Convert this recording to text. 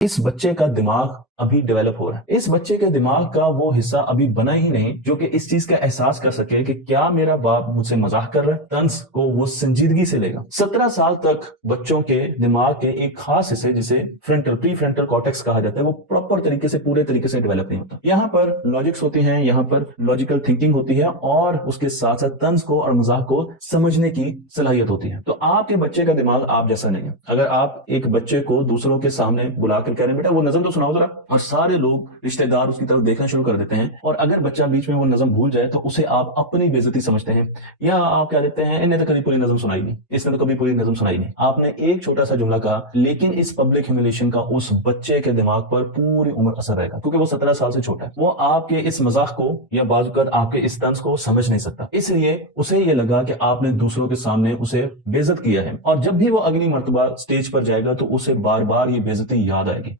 इस बच्चे का दिमाग अभी डेवलप हो रहा है, इस बच्चे के दिमाग का वो हिस्सा अभी बना ही नहीं जो कि इस चीज का एहसास कर सके कि क्या मेरा बाप मुझसे मजाक कर रहा है। तंज को वो संजीदगी से लेगा। 17 साल तक बच्चों के दिमाग के एक खास हिस्से जिसे प्री फ्रंटल कॉर्टेक्स कहा जाता है वो प्रॉपर तरीके से पूरे तरीके से डेवलप नहीं होता। यहाँ पर लॉजिक्स होती हैं, यहाँ पर लॉजिकल थिंकिंग होती है और उसके साथ साथ तंज को और मजाक को समझने की सलाहियत होती है। तो आपके बच्चे का दिमाग आप जैसा नहीं है। अगर आप एक बच्चे को दूसरों के सामने बुलाकर कह रहे हैं बेटा वो नज़म तो सुनाओ जरा, और सारे लोग रिश्तेदार उसकी तरफ देखना शुरू कर देते हैं, और अगर बच्चा बीच में वो नज़म भूल जाए तो उसे आप अपनी बेइज्जती समझते हैं, या आप क्या देते हैं इन्हें तो कभी पूरी नज़म सुनाई नहीं, इसने तो कभी पूरी नज़म सुनाई नहीं। आपने एक छोटा सा जुमला कहा, लेकिन इस पब्लिक ह्यूमिलिएशन का उस बच्चे के दिमाग पर पूरी उम्र असर रहेगा, क्योंकि वो 17 साल से छोटा है। वो आपके इस मजाक को या बाजुकर आपके इस तंज को समझ नहीं सकता, इसलिए उसे ये लगा कि आपने दूसरों के सामने उसे बेइज्जत किया है, और जब भी वो अगली मर्तबा स्टेज पर जाएगा तो उसे बार बार ये बेइज्जती याद आएगी।